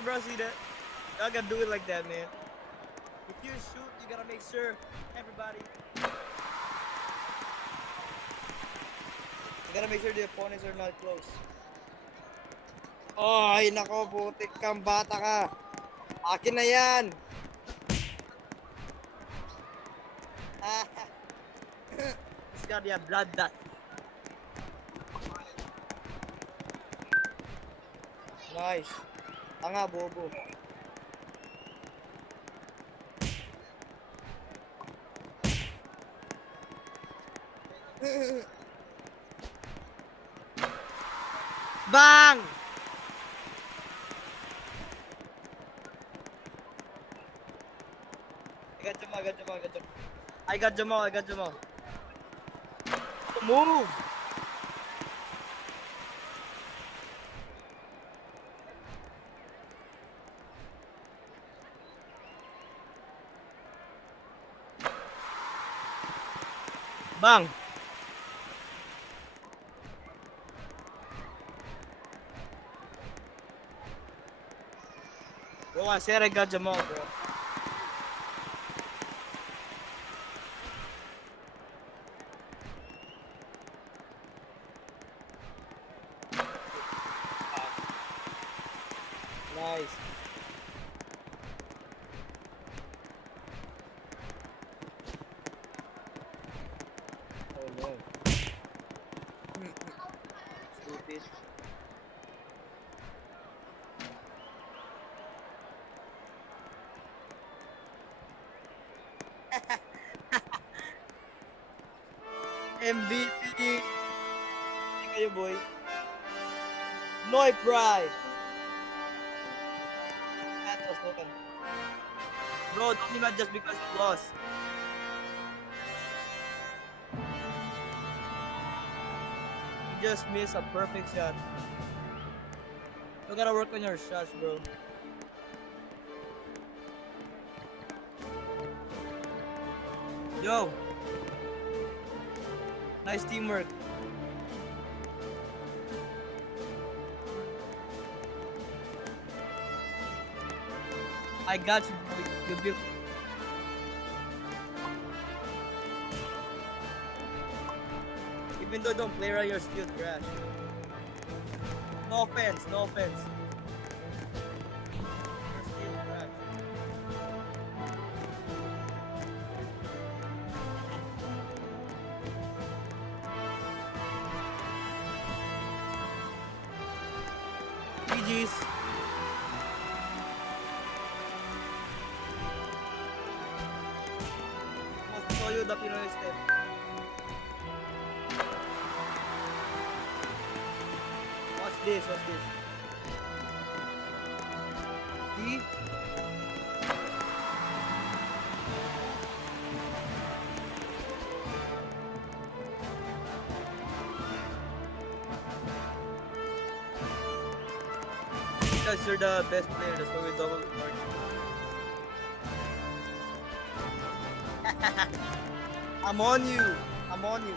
that, bro? See that? I gotta do it like that, man. If you shoot, you gotta make sure everybody. You gotta make sure the opponents are not close. Oh, ay nako, putik kang bata ka. Akin na yan. It's gotta be a blood dot. Nice. Tanga, bobo. Bang! I got Jamal. Move! Bang! Bro, I said I got Jamal, bro. Nice. Oh no. Stupid. MVP. Hindi kayo, boy. Noy Pride. That was broken. Bro, don't be mad just because you lost. You just missed a perfect shot. You gotta work on your shots, bro. Yo. Nice teamwork. I got you, bro. You built. Even though don't play right, you're still trash. No offense, no offense. You're still trash. GG's. Must show you the Pinoy step. What's this? See? Because you're the best player, that's why we double mark. I'm on you.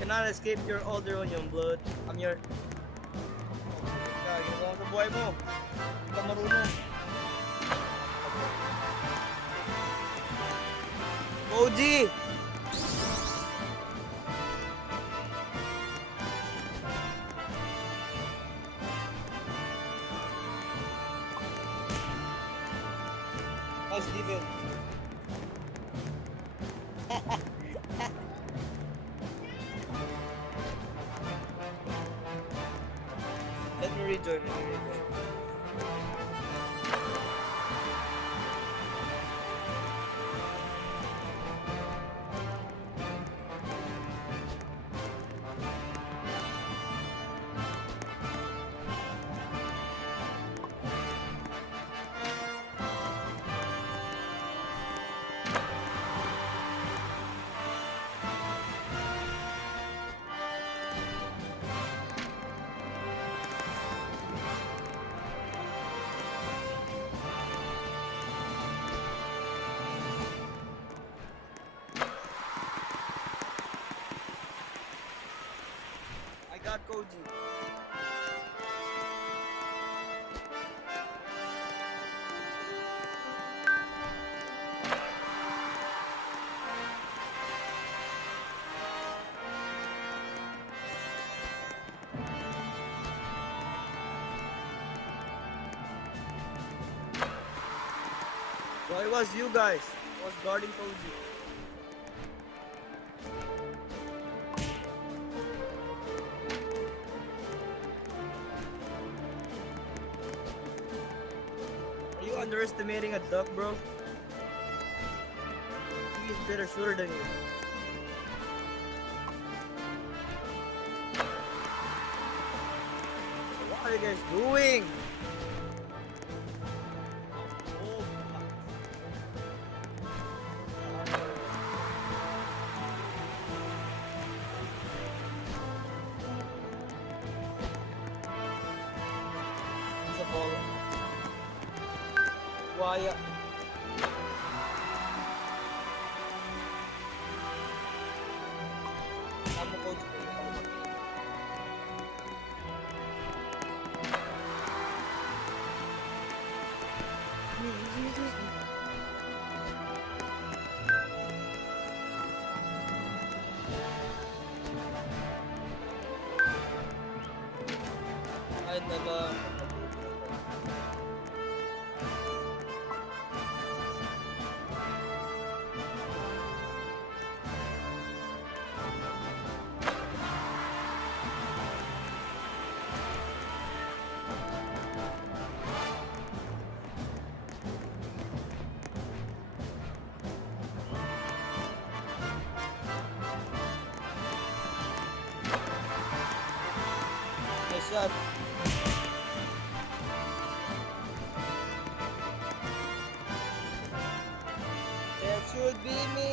Cannot escape your older onion blood. I'm your... Ginagawa sa buhay mo. Hindi ka marunong. OG! Nice defense. Let me rejoin. I got Koji. Why was you guys? I was guarding Koji. Are you underestimating a duck, bro? He's better shooter than you. What are you guys doing? Oh, it's a ball. Why? Tama coach. Ay, nala. Nice shot. That should be me.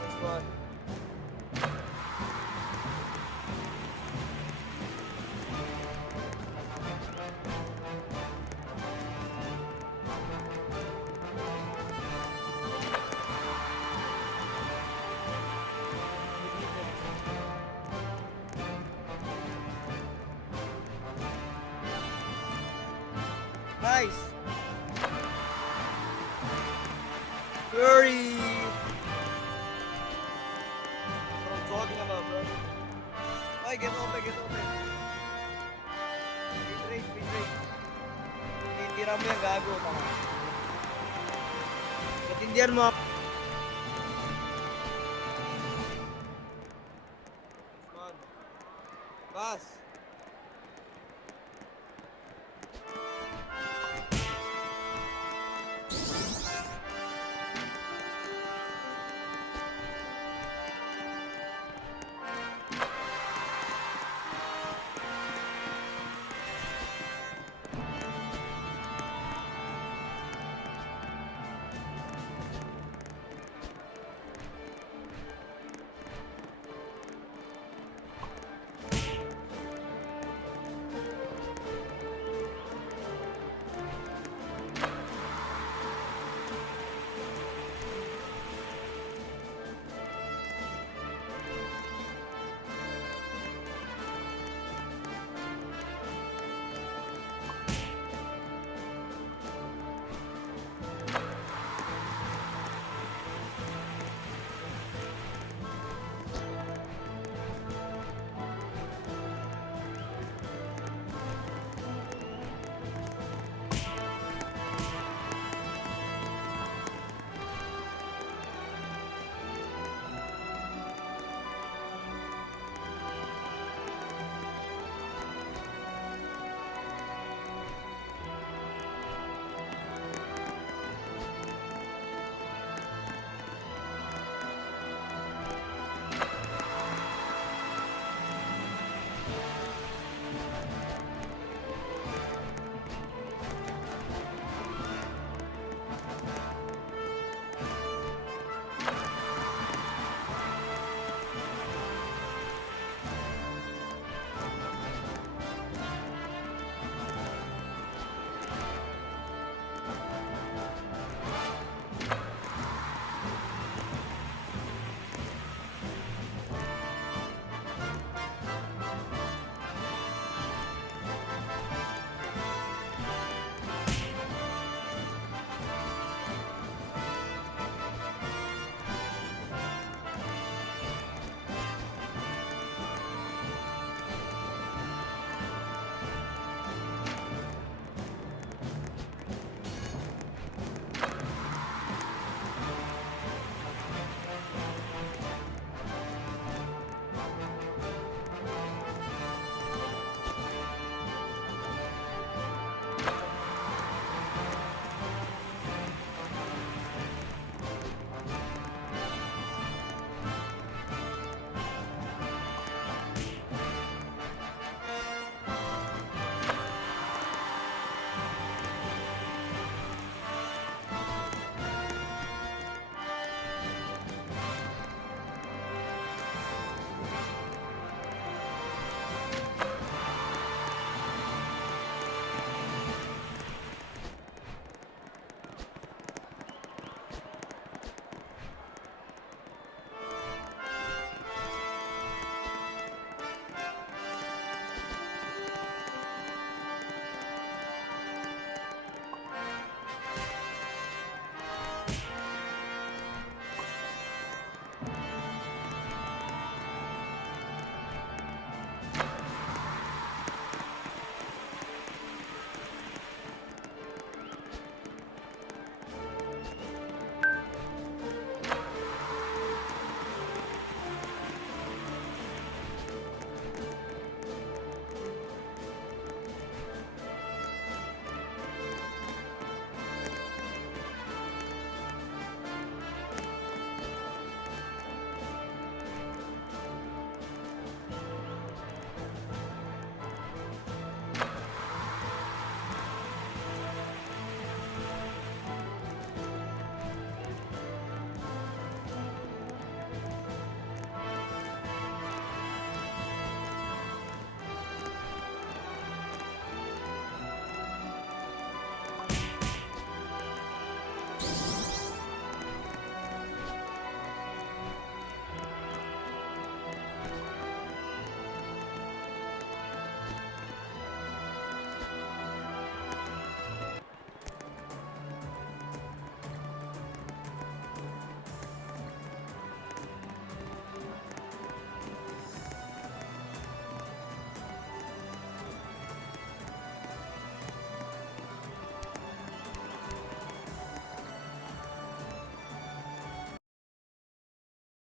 Next one. Nice. Curry. What I'm talking about, bro. Ay, get open, get open. Mid-range, mid-range. Titira mo yan, gago. Tama. Katindihan mo. Come on. Pass.